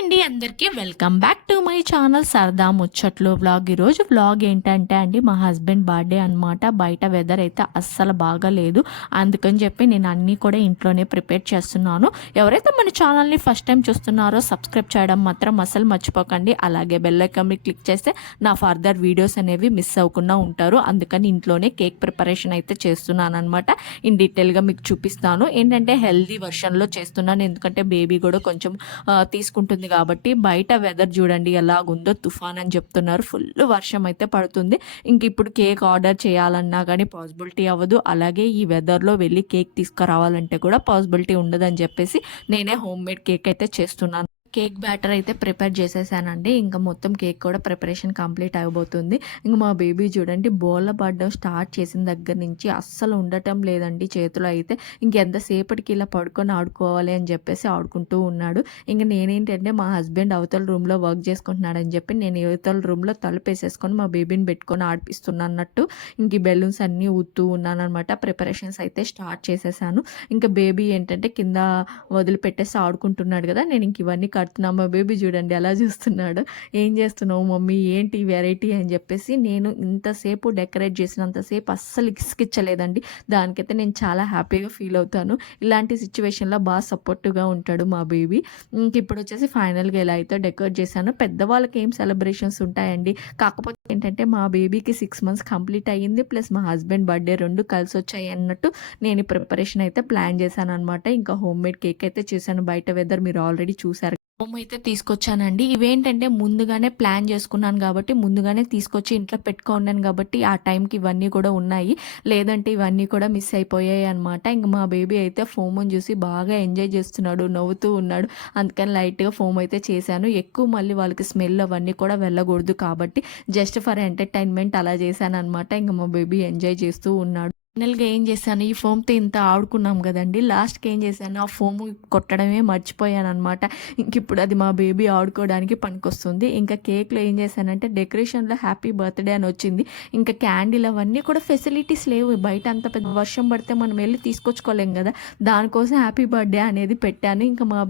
అండి అందరికీ welcome back to my channel సరదా ముచ్చట్లు వ్లాగ్. ఈరోజు వ్లాగ్ ఏంటంటే అండి మా హస్బెండ్ బర్త్డే అనమాట. బయట వెదర్ అయితే అస్సలు బాగాలేదు, అందుకని చెప్పి నేను అన్నీ కూడా ఇంట్లోనే ప్రిపేర్ చేస్తున్నాను. ఎవరైతే మన ఛానల్ని ఫస్ట్ టైం చూస్తున్నారో సబ్స్క్రైబ్ చేయడం మాత్రం అస్సలు మర్చిపోకండి. అలాగే బెల్ ఐకాన్ క్లిక్ చేస్తే నా ఫర్దర్ వీడియోస్ అనేవి మిస్ అవ్వకుండా ఉంటారు. అందుకని ఇంట్లోనే కేక్ ప్రిపరేషన్ అయితే చేస్తున్నాను అనమాట. ఇన్ డీటెయిల్గా మీకు చూపిస్తాను. ఏంటంటే హెల్దీ వర్షన్లో చేస్తున్నాను, ఎందుకంటే బేబీ కూడా కొంచెం తీసుకుంటుంది కాబట్టి. బయట వెదర్ చూడండి ఎలాగుందో, తుఫాన్ అని చెప్తున్నారు, ఫుల్ వర్షం అయితే పడుతుంది. ఇంక ఇప్పుడు కేక్ ఆర్డర్ చేయాలన్నా కానీ పాసిబిలిటీ అవ్వదు. అలాగే ఈ వెదర్లో వెళ్ళి కేక్ తీసుకురావాలంటే కూడా పాసిబిలిటీ ఉండదని చెప్పేసి నేనే హోమ్ మేడ్ కేక్ అయితే చేస్తున్నాను. కేక్ బ్యాటర్ అయితే ప్రిపేర్ చేసేసానండి. ఇంకా మొత్తం కేక్ కూడా ప్రిపరేషన్ కంప్లీట్ అయిపోతుంది. ఇంక మా బేబీ చూడండి బోళ్ళ పడడం స్టార్ట్ చేసిన దగ్గర నుంచి అస్సలు ఉండటం లేదండి చేతిలో అయితే. ఇంకెంతసేపటికి ఇలా పడుకొని ఆడుకోవాలి అని చెప్పేసి ఆడుకుంటూ ఉన్నాడు. ఇంక నేనేంటంటే మా హస్బెండ్ అవతల రూమ్లో వర్క్ చేసుకుంటున్నాడని చెప్పి నేను అవతల రూమ్లో తలుపేసేసుకొని మా బేబీని పెట్టుకొని ఆడిపిస్తున్నా అన్నట్టు ఇంక ఈ బెలూన్స్ అన్నీ ఊతూ ఉన్నాను అనమాట. ప్రిపరేషన్స్ అయితే స్టార్ట్ చేసేసాను. ఇంకా బేబీ ఏంటంటే కింద వదిలిపెట్టేసి ఆడుకుంటున్నాడు కదా, నేను ఇంక ఇవన్నీ కడుతున్నా. మా బేబీ చూడండి ఎలా చూస్తున్నాడు, ఏం చేస్తున్నావు మమ్మీ, ఏంటి వెరైటీ అని చెప్పేసి. నేను ఇంతసేపు డెకరేట్ చేసినంతసేపు అస్సలు ఇసుకిచ్చలేదండి. దానికైతే నేను చాలా హ్యాపీగా ఫీల్ అవుతాను. ఇలాంటి సిచ్యువేషన్లో బాగా సపోర్టివ్గా ఉంటాడు మా బేబీ. ఇంక ఇప్పుడు వచ్చేసి ఫైనల్గా ఎలా అయితే డెకరేట్ చేశాను. పెద్దవాళ్ళకి ఏం సెలబ్రేషన్స్ ఉంటాయండి, కాకపోతే ఏంటంటే మా బేబీకి 6 months కంప్లీట్ అయ్యింది, ప్లస్ మా హస్బెండ్ బర్త్డే 2 కలిసి వచ్చాయి అన్నట్టు నేను ప్రిపరేషన్ అయితే ప్లాన్ చేశాను అనమాట. ఇంకా హోమ్ మేడ్ కేక్ అయితే చేశాను. బయట వెదర్ మీరు ఆల్రెడీ చూసారు. హోమ్ అయితే తీసుకొచ్చానండి. ఇవేంటంటే ముందుగానే ప్లాన్ చేసుకున్నాను కాబట్టి, ముందుగానే తీసుకొచ్చి ఇంట్లో పెట్టుకున్నాను కాబట్టి ఆ టైంకి ఇవన్నీ కూడా ఉన్నాయి. లేదంటే ఇవన్నీ కూడా మిస్ అయిపోయాయి అనమాట. ఇంక మా బేబీ అయితే ఫోమ్ని చూసి బాగా ఎంజాయ్ చేస్తున్నాడు, నవ్వుతూ ఉన్నాడు. అందుకని లైట్గా ఫోమ్ అయితే చేశాను. ఎక్కువ మళ్ళీ వాళ్ళకి స్మెల్ అవన్నీ కూడా వెళ్ళకూడదు కాబట్టి జస్ట్ ఫర్ ఎంటర్టైన్మెంట్ అలా చేశాను అనమాట. ఇంక మా బేబీ ఎంజాయ్ చేస్తూ ఉన్నాడు. ఫైనల్గా ఏం చేశాను, ఈ ఫోమ్తో ఇంత ఆడుకున్నాం కదండి, లాస్ట్కి ఏం చేశాను, ఆ ఫోమ్ కొట్టడమే మర్చిపోయాను అనమాట. ఇంక ఇప్పుడు అది మా బేబీ ఆడుకోవడానికి పనికొస్తుంది. ఇంకా కేక్లో ఏం చేశానంటే డెకరేషన్లో హ్యాపీ బర్త్డే అని వచ్చింది. ఇంకా క్యాండిల్ అవన్నీ కూడా ఫెసిలిటీస్ లేవు, బయట అంత పెద్ద వర్షం పడితే మనం వెళ్ళి తీసుకొచ్చుకోలేం కదా, దానికోసం హ్యాపీ బర్త్డే అనేది పెట్టాను. ఇంకా మా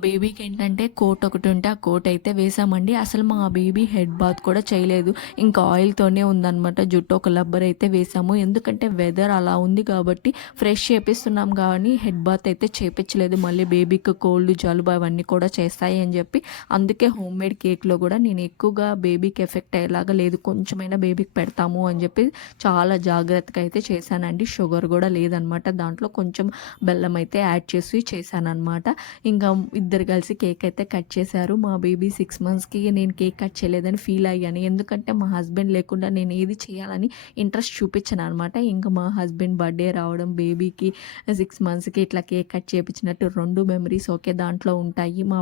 బేబీకి ఏంటంటే కోట్ ఒకటి ఉంటే ఆ కోట్ అయితే వేసామండి. అసలు మా బేబీ హెడ్ బాత్ కూడా చేయలేదు, ఇంకా ఆయిల్తోనే ఉందన్నమాట. జుట్టు ఒక లబ్బర్ అయితే వేసాము, ఎందుకంటే వెదర్ అలా ఉంది కాబట్టి ఫ్రెష్ చేపిస్తున్నాం కానీ హెడ్ బాత్ అయితే చేపించలేదు. మళ్ళీ బేబీకి కోల్డ్ జలుబు అవన్నీ కూడా చేస్తాయి అని చెప్పి, అందుకే హోమ్ మేడ్ కేక్లో కూడా నేను ఎక్కువగా బేబీకి ఎఫెక్ట్ అయ్యేలాగా లేదు, కొంచెమైనా బేబీకి పెడతాము అని చెప్పి చాలా జాగ్రత్తగా అయితే చేశానండి. షుగర్ కూడా లేదనమాట, దాంట్లో కొంచెం బెల్లం అయితే యాడ్ చేసి చేశానమాట. ఇంకా ఇద్దరు కలిసి కేక్ అయితే కట్ చేశారు. మా బేబీ 6 monthsకి నేను కేక్ కట్ చేయలేదని ఫీల్ అయ్యాను, ఎందుకంటే మా హస్బెండ్ లేకుండా నేను ఏది చేయాలని ఇంట్రెస్ట్ చూపించాను అనమాట. ఇంకా మా హస్బెండ్ బర్త్డే రావడం, బేబీకి 6 monthsకి ఇట్లా కేక్ కట్ చేయించినట్టు 2 మెమరీస్ ఓకే దాంట్లో ఉంటాయి. మా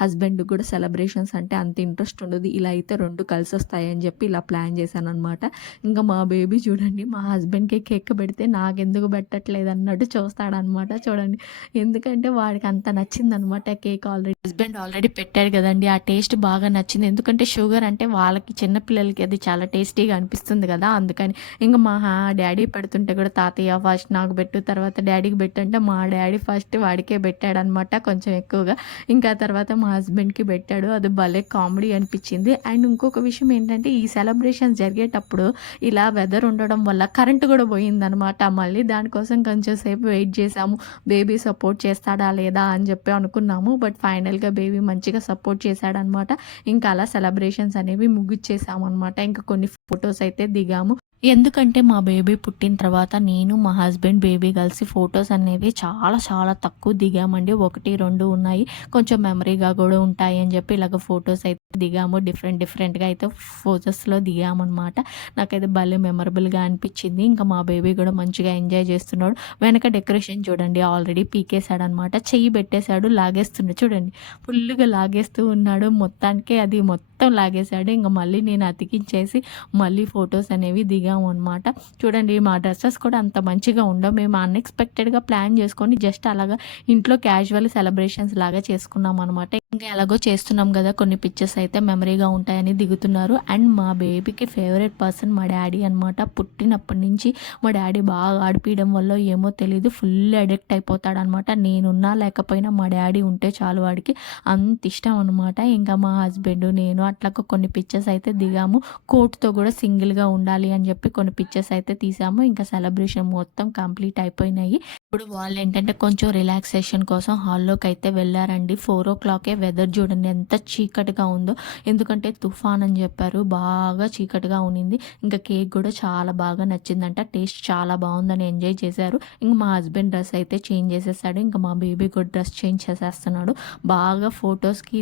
హస్బెండ్ కూడా సెలబ్రేషన్స్ అంటే అంత ఇంట్రెస్ట్ ఉండదు, ఇలా అయితే 2 కలిసి వస్తాయని చెప్పి ఇలా ప్లాన్ చేశాను అనమాట. ఇంకా మా బేబీ చూడండి మా హస్బెండ్కి కేక్ పెడితే నాకెందుకు పెట్టట్లేదు అన్నట్టు చూస్తాడనమాట. చూడండి, ఎందుకంటే వాడికి అంత నచ్చిందనమాట కేక్. హస్బెండ్ ఆల్రెడీ పెట్టాడు కదండి, ఆ టేస్ట్ బాగా నచ్చింది. ఎందుకంటే షుగర్ అంటే వాళ్ళకి చిన్నపిల్లలకి అది చాలా టేస్టీగా అనిపిస్తుంది కదా, అందుకని. ఇంకా మా డాడీ పెడుతుంటే కూడా తాతయ్య ఫస్ట్ నాకు పెట్టు, తర్వాత డాడీకి పెట్టంటే మా డాడీ ఫస్ట్ వాడికే పెట్టాడనమాట కొంచెం ఎక్కువగా. ఇంకా తర్వాత మా హస్బెండ్కి పెట్టాడు. అది భలే కామెడీ అనిపించింది. అండ్ ఇంకొక విషయం ఏంటంటే ఈ సెలబ్రేషన్ జరిగేటప్పుడు ఇలా వెదర్ ఉండడం వల్ల కరెంటు కూడా పోయిందనమాట. మళ్ళీ దానికోసం కొంచెం సేపు వెయిట్ చేసాము, బేబీ సపోర్ట్ చేస్తాడా లేదా అని చెప్పి అనుకున్నాము. బట్ ఫైనల్గా బేబీ మంచిగా సపోర్ట్ చేశాడనమాట. ఇంకా అలా సెలబ్రేషన్స్ అనేవి ముగిచ్చేసాము అనమాట. ఇంకా కొన్ని ఫొటోస్ అయితే దిగాము. ఎందుకంటే మా బేబీ పుట్టిన తర్వాత నేను మా హస్బెండ్ బేబీ కలిసి ఫొటోస్ అనేవి చాలా చాలా తక్కువ దిగామండి. 1, 2 ఉన్నాయి, కొంచెం మెమరీగా కూడా ఉంటాయి అని చెప్పి ఇలాగ ఫొటోస్ అయితే దిగాము. డిఫరెంట్గా అయితే ఫొటోస్లో దిగామన్నమాట. నాకైతే భలే మెమరబుల్గా అనిపించింది. ఇంకా మా బేబీ కూడా మంచిగా ఎంజాయ్ చేస్తున్నాడు. వెనక డెకరేషన్ చూడండి ఆల్రెడీ పీకేశాడనమాట, చెయ్యి పెట్టేశాడు, లాగేస్తున్నాడు చూడండి, ఫుల్గా లాగేస్తూ ఉన్నాడు. మొత్తానికి అది మొత్తం లాగేశాడు. ఇంక మళ్ళీ నేను అతికించేసి మళ్ళీ ఫొటోస్ అనేవి దిగాము అనమాట. చూడండి మా డ్రెస్సెస్ కూడా అంత మంచిగా ఉండవు. మేము అన్‌ఎక్స్‌పెక్టెడ్‌గా ప్లాన్ చేసుకొని జస్ట్ అలాగా ఇంట్లో క్యాజువల్ సెలబ్రేషన్స్ లాగా చేసుకున్నాం అనమాట. ఇంకా ఎలాగో చేస్తున్నాం కదా, కొన్ని పిక్చర్స్ అయితే మెమరీగా ఉంటాయని దిగుతున్నారు. అండ్ మా బేబీకి ఫేవరెట్ పర్సన్ మా డాడీ అనమాట. పుట్టినప్పటి నుంచి మా డాడీ బాగా ఆడిపియడం వల్ల ఏమో తెలీదు ఫుల్ అడిక్ట్ అయిపోతాడనమాట. నేనున్నా లేకపోయినా మా డాడీ ఉంటే చాలు వాడికి అంత ఇష్టం అనమాట. ఇంకా మా హస్బెండ్ నేను అట్లాగా కొన్ని పిక్చర్స్ అయితే దిగాము. కోట్‌తో కూడా సింగిల్‌గా ఉండాలి అని చెప్పి కొన్ని పిక్చర్స్ అయితే తీసాము. ఇంకా సెలబ్రేషన్ మొత్తం కంప్లీట్ అయిపోయినాయి. ఇప్పుడు వాళ్ళేంటంటే కొంచెం రిలాక్సేషన్ కోసం హాల్లోకి అయితే వెళ్ళారండి. 4:00కే వెదర్ చూడండి ఎంత చీకటిగా ఉందో. ఎందుకంటే తుఫాన్ అని చెప్పారు. బాగా చీకటిగా ఉన్నింది. ఇంకా కేక్ కూడా చాలా బాగా నచ్చిందంట. టేస్ట్ చాలా బాగుందని ఎంజాయ్ చేశారు. ఇంక మా హస్బెండ్ డ్రెస్ అయితే చేంజ్ చేసేసాడు. ఇంకా మా బేబీ కూడా డ్రెస్ చేంజ్ చేసేస్తున్నాడు. బాగా ఫొటోస్‌కి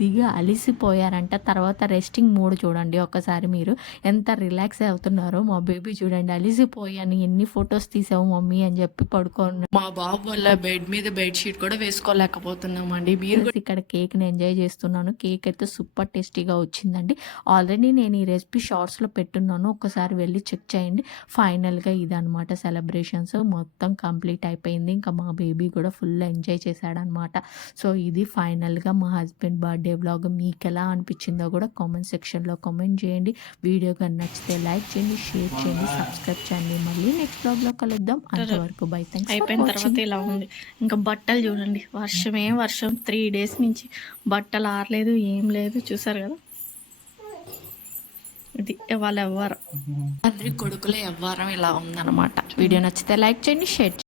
దిగి అలిసిపోయారంట. తర్వాత రెస్టింగ్ మోడ్ చూడండి ఒక్కసారి మీరు. ఎంత రిలాక్స్ అవుతున్నారో. మా బేబీ చూడండి అలిసిపోయాను ఎన్ని ఫొటోస్ తీసావు మమ్మీ అని చెప్పి పడుకో మా బాబు వల్ల బెడ్ మీద బెడ్‌షీట్ కూడా వేసుకోలేకపోతున్నామండి. మీరు కూడా ఇక్కడ కేక్‌ని ఎంజాయ్ చేస్తున్నాను. కేక్ అయితే సూపర్ టేస్టీగా వచ్చిందండి. ఆల్రెడీ నేను ఈ రెసిపీ షార్ట్స్‌లో పెట్టున్నాను. ఒక్కసారి వెళ్ళి చెక్ చేయండి. ఫైనల్‌గా ఇదనమాట సెలబ్రేషన్స్ మొత్తం కంప్లీట్ అయిపోయింది. ఇంకా మా బేబీ కూడా ఫుల్ ఎంజాయ్ చేశాడనమాట. సో ఇది ఫైనల్‌గా మా హస్బెండ్ బర్త్‌డే వ్లాగ్. మీకెలా అనిపించిందో కూడా కామెంట్ సెక్షన్‌లో కామెంట్ చేయండి. వీడియో గాని నచ్చితే లైక్ చేయండి, షేర్ చేయండి, సబ్స్క్రైబ్ చేయండి. మళ్ళీ నెక్స్ట్ వ్లాగ్‌లో కలుద్దాం. అంతవరకు బై. థాంక్స్ ఫర్ అయిపోయిన తర్వాత వాచింగ్. ఇలా ఉంది. ఇంకా బట్టలు చూడండి, వర్షం 3 డేస్ నుంచి బట్టలు ఆరలేదు, ఏం లేదు. చూసారు కదా, ఇది వాళ్ళ ఎవ్వరు అందరి కొడుకుల వ్యవహారం ఇలా ఉందన్నమాట. వీడియో నచ్చితే లైక్ చేయండి, షేర్ చేయండి.